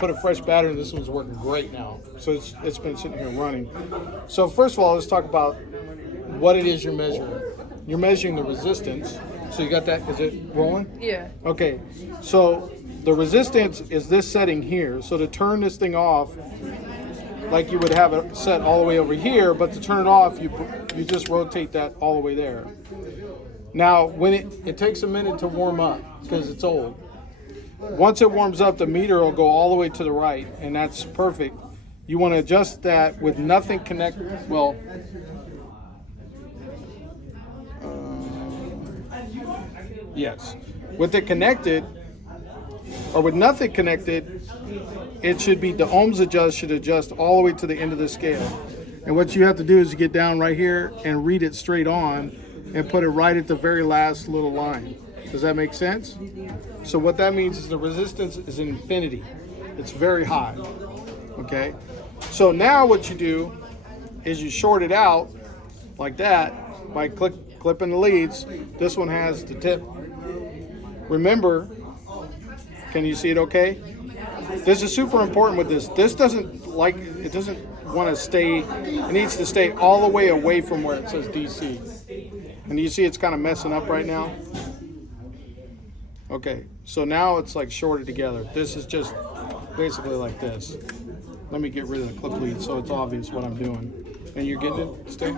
put a fresh battery in. This one's working great now. So it's been sitting here running. So first of all, let's talk about what it is you're measuring. You're measuring the resistance. So you got that? Is it rolling? Yeah. Okay. So the resistance is this setting here. So to turn this thing off, like you would have it set all the way over here, but to turn it off, you just rotate that all the way there. Now, when it takes a minute to warm up because it's old. Once it warms up, the meter will go all the way to the right, and that's perfect. You want to adjust that with nothing connected. Well, yes. With it connected, or with nothing connected, it should be, the ohms should adjust all the way to the end of the scale. And what you have to do is get down right here and read it straight on and put it right at the very last little line. Does that make sense? So what that means is the resistance is infinity. It's very high, okay? So now what you do is you short it out like that by clipping the leads. This one has the tip. Remember, can you see it okay? This is super important with this. This doesn't want to stay, it needs to stay all the way away from where it says DC. And you see it's kind of messing up right now? Okay, so now it's like shorted together. This is just basically like this. Let me get rid of the clip lead so it's obvious what I'm doing. And you're getting it still?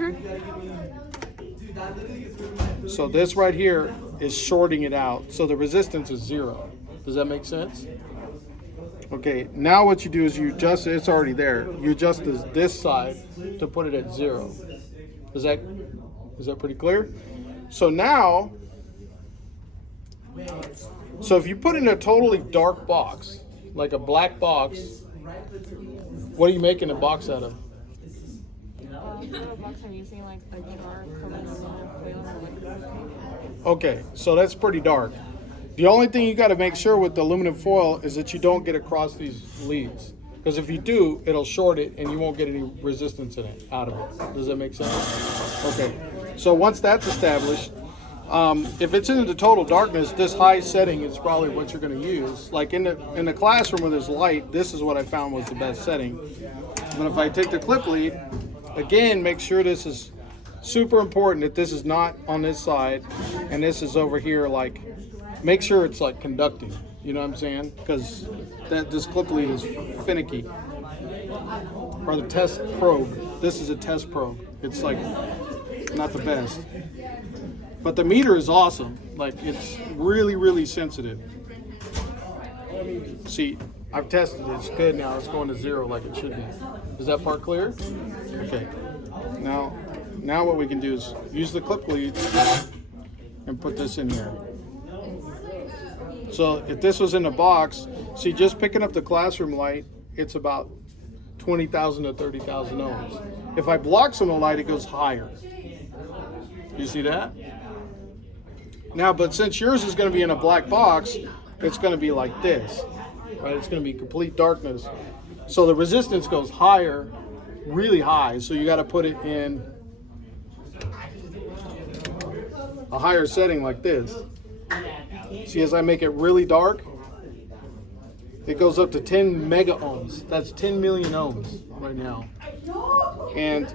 So this right here is shorting it out. So the resistance is 0. Does that make sense? Okay, now what you do is you adjust, it's already there. You adjust this side to put it at 0. Is that pretty clear? So now, so if you put in a totally dark box, like a black box, what are you making a box out of? Okay, so that's pretty dark. The only thing you got to make sure with the aluminum foil is that you don't get across these leads. Because if you do, it'll short it and you won't get any resistance in it, out of it. Does that make sense? Okay, so once that's established, if it's in the total darkness, this high setting is probably what you're going to use. Like in the classroom where there's light, this is what I found was the best setting. But if I take the clip lead, again, make sure this is super important that this is not on this side and this is over here, like, make sure it's like conducting, you know what I'm saying? Because this clip lead is finicky. Or the test probe. This is a test probe. It's like not the best. But the meter is awesome. Like, it's really, really sensitive. See, I've tested it. It's good now. It's going to 0 like it should be. Is that part clear? Okay. Now what we can do is use the clip lead and put this in here. So if this was in a box, see, just picking up the classroom light, it's about 20,000 to 30,000 ohms. If I block some of the light, it goes higher. You see that? Now, but since yours is going to be in a black box, it's going to be like this, right? It's going to be complete darkness. So the resistance goes higher, really high. So you got to put it in a higher setting like this. See, as I make it really dark, it goes up to 10 mega ohms. That's 10 million ohms right now. And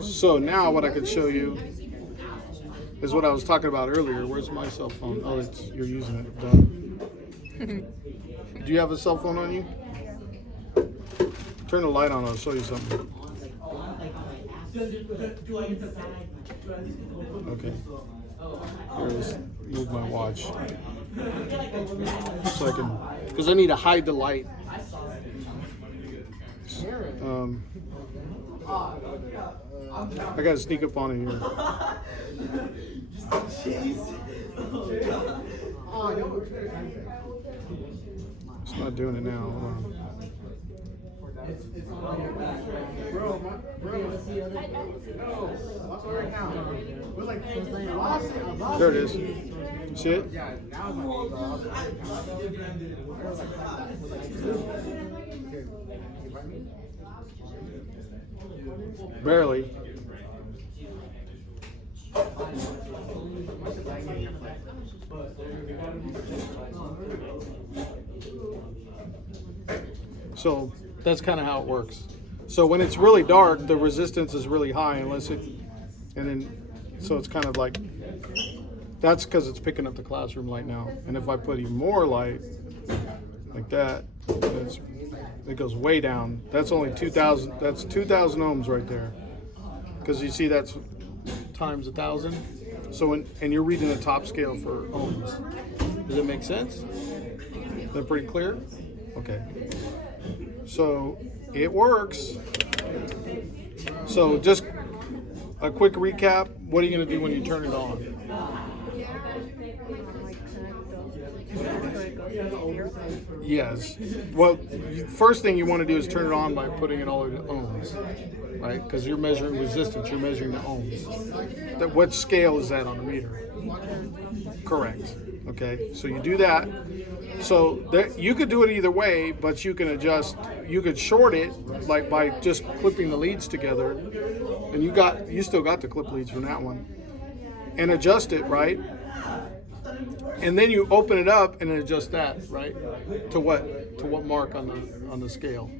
so now what I could show you is what I was talking about earlier. Where's my cell phone? Oh, you're using it. Done. Do you have a cell phone on you? Turn the light on, I'll show you something. Okay. Here it is. Move my watch. So I can, because I need to hide the light. I gotta sneak up on it here. It's not doing it now. Hold on. There it is. See it? Barely. So that's kind of how it works. So when it's really dark, the resistance is really high unless it, and then, so it's kind of like, that's because it's picking up the classroom light now. And if I put even more light, like that, it goes way down. That's only 2,000, that's 2,000 ohms right there. Because you see that's times 1,000. So, and you're reading the top scale for ohms. Does it make sense? Is that pretty clear? Okay. So it works. So just a quick recap. What are you going to do when you turn it on? Yes. Well, first thing you want to do is turn it on by putting it all in ohms, right? Because you're measuring resistance. You're measuring the ohms. What scale is that on the meter? Correct. Okay. So you do that. So you could do it either way, but you can adjust. You could short it like by just clipping the leads together, and you still got the clip leads from that one, and adjust it, right? And then you open it up and adjust that, right? To what mark on the scale?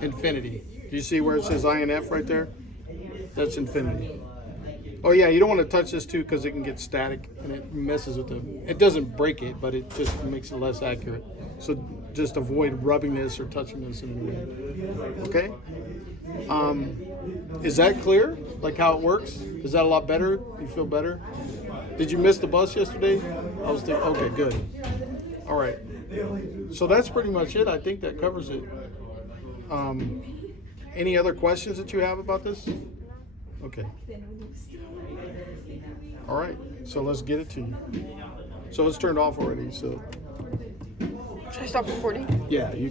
Infinity. Do you see where it says INF right there? That's infinity. Oh yeah, you don't want to touch this too because it can get static and it messes with it doesn't break it, but it just makes it less accurate. So just avoid rubbing this or touching this in any way. Okay? Is that clear? Like how it works? Is that a lot better? You feel better? Did you miss the bus yesterday? I was thinking, okay, good. All right. So that's pretty much it. I think that covers it. Any other questions that you have about this? Okay. All right. So let's get it to you. So it's turned off already. So Should I stop recording? yeah.